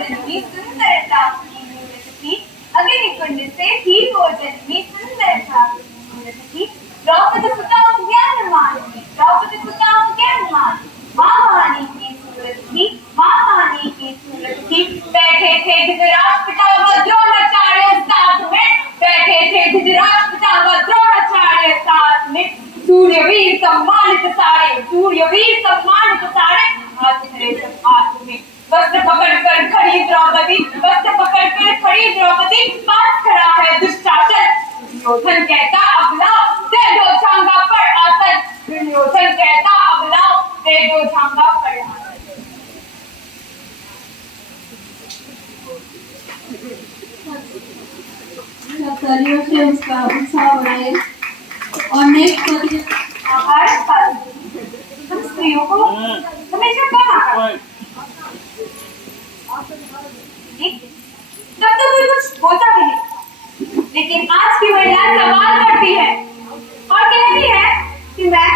जन्मी सुंदरता की मूरत थी। अग्निकुंड से ही वो जन्मी सुंदरता की मूरत थी। द्रौपदी सुताओं ज्ञानवाणी, द्रौपदी सुताओं ज्ञानवाणी, महावाणी की सूरत थी, महावाणी की सूरत थी। बैठे थे धृतराष्ट्र पितामह द्रोणाचार्य साथ में, बैठे थे धृतराष्ट्र पितामह द्रोणाचार्य साथ में। सूर्यवीर सम्मानित सारे, सूर्यवीर सम्मानित सारे, हाथ धरे सब हाथ में। वस्त्र पकड़कर खड़ी द्रौपदी, वस्त्र पकड़कर खड़ी द्रौपदी, पास खड़ा है दुशासन। दुर्योधन कहता अब लाओ दे दो झांगा पर आसन, दुर्योधन कहता अब लाओ दे दो झांगा पर आसन। सदियों से उसका उत्साह बढ़े और नेक्स्ट तुम स्त्रियों को हमेशा कहाँ तब तो कोई कुछ होता भी नहीं, लेकिन आज की महिला सवाल करती है और कहती है कि मैं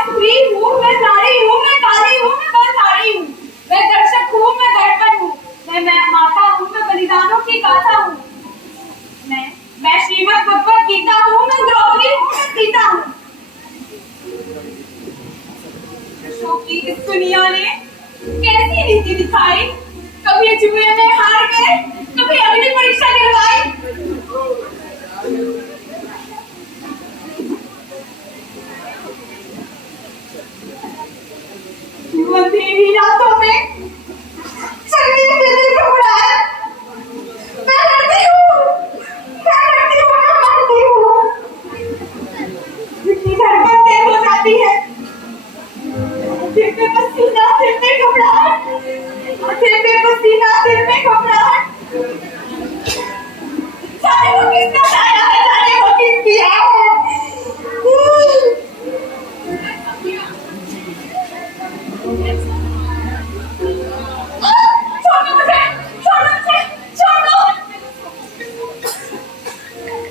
स्त्री हूँ, मैं नारी हूँ, मैं काली हूँ, मैं बलशाली हूँ, मैं दर्शक हूँ, मैं दर्पण हूँ, मैं माता हूँ, मैं बलिदानों की गाथा हूँ, मैं श्रीमद् भगवत गीता हूँ, मैं द्रौपदी हूँ, मैं सीता हूँ। की इस दुनिया ने कैसी नीति दिखाई, कभी जुए में हार गए, कभी अग्नि परीक्षा दिलवाई। अंधेरी रातों में शरीर के लिए घबराहट, मैं डरती हूँ, मैं डरती हूँ, मैं मरती हूँ। इतनी धड़कन तेज हो जाती है, दिल में पसीना, दिल में घबराहट, दिल में पसीना, दिल में घबराहट। जाने वो किसने लाया है, जाने वो किस किया है। छोड़ो मुझे, छोड़ो मुझे, छोड़ो।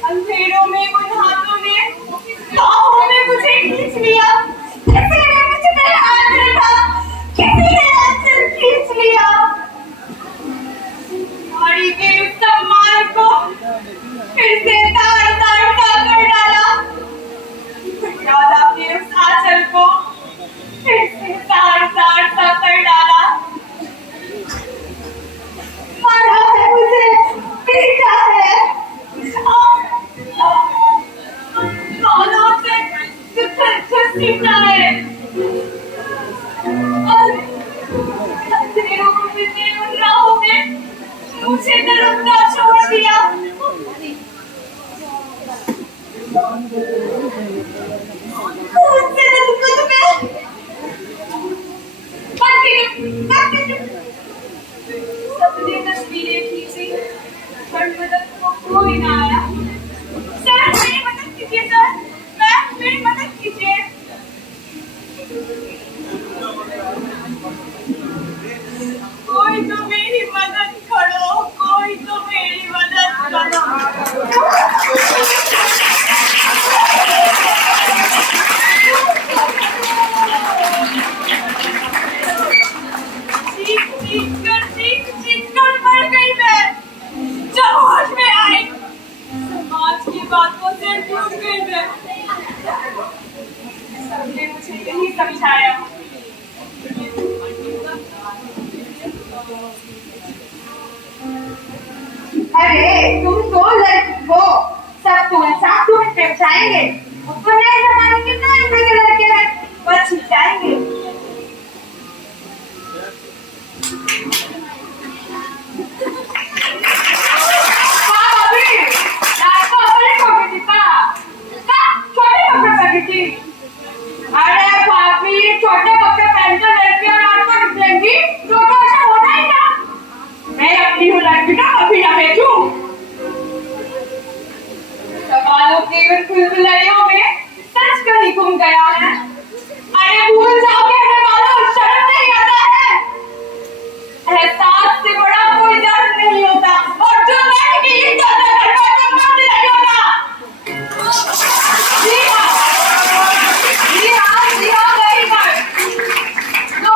अंधेरों में उन हाथों ने बाहों में मुझे खींच लिया, किसी ने मुझे मेरे हाथ रखा, किसी ने आंचल खींच लिया। नारी के इस सम्मान को फिर से तार तार सा कर डाला, राधा के उस आंचल को फिर से तार तार सा कर डाला। मारा है मुझे, पीटा है, कौनों से घसीटा है, अंधेरों में उन राहों में मुझे दरुदा छोड़ दिया। मुझसे दुख में सबने तस्वीरें खींची, पर मदद को कोई ना आया। सर मेरी मदद कीजिए, सर मेरी मदद कीजिए। कोई तो मेरी मदद करो, कोई तो मेरी मदद करो। चीख कर मर गई मैं। जब होश में आई, समाज की बातों से टूट गई मैं। सबने मुझे यही समझाया, अरे तुम तो लड़की हो, सब तुम्हें पहचाएंगे, उसको नए जमाने के नए नए लड़के हैं, वह छिप जाएंगे। अरे भाभी, छोटे कपड़े पहनकर लड़कियां रात को निकलेंगी तो ऐसा होना ही था। मैं अपनी हूँ लड़की ना, कभी ना बेचूं। सवालों के खुलबुलाइयों में सच कहीं घूम गया है। अरे भूल जाओ कहने वालों, शर्म नहीं आता है। एहसास से बड़ा कोई दर्द नहीं होता, और जो नहीं की ये दर्द करता तो मर्द नहीं होता। जी हाँ, मेरी बात। जो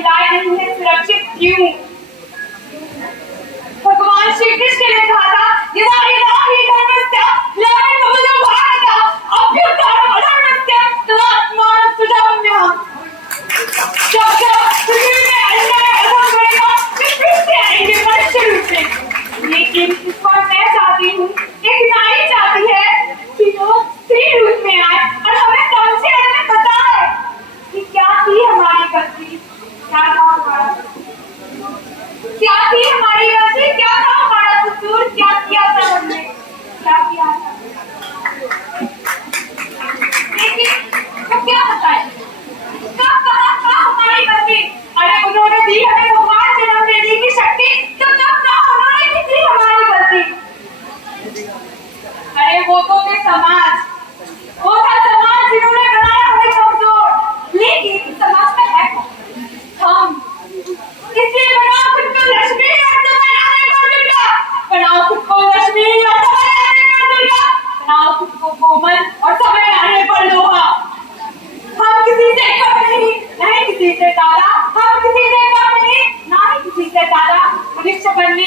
महिलाएं नहीं है सुरक्षित क्यों? भगवान श्री कृष्ण ने कहा था यदा यदा हि धर्मस्य ग्लानिर्भवति भारत अभ्युत्थानमधर्मस्य तदात्मानं सृजाम्यहम्। जब जब पृथ्वी में अन्याय अधर्म बढ़ेगा वे फिर से आएंगे मनुष्य रूप में। लेकिन इस बार मैं चाहती हूँ, एक नारी चाहती है कि वो स्त्री रूप में आए और हमें समझे और हमें बताए कि क्या थी हमारी गलती, क्या था हमारा क्या थी हमारी गलती, क्या था हमारा कसूर, क्या किया था हमने, क्या किया था। लेकिन वो क्या बताए, कब कहाँ था हमारी गलती? अरे उन्होंने दी हमें भगवान जन्म देने की शक्ति, तो कब कहाँ उन्होंने भी दी हमारी गलती? अरे वो तो थे समाज, वो था समाज जिन्होंने बनाया हमें कमजोर। लेकिन समाज में है हम, इसलिए बनाओ खुद को लक्ष्मी और समय आने पर दुर्गा, बनाओ खुद को लक्ष्मी और समय आने पर दुर्गा, बनाओ खुद को कोमल और समय आने पर लोहा। हम किसी से कम नहीं, नहीं किसी से ज्यादा, हम किसी से कम नहीं, ना ही किसी से ज्यादा। मनुष्य बनने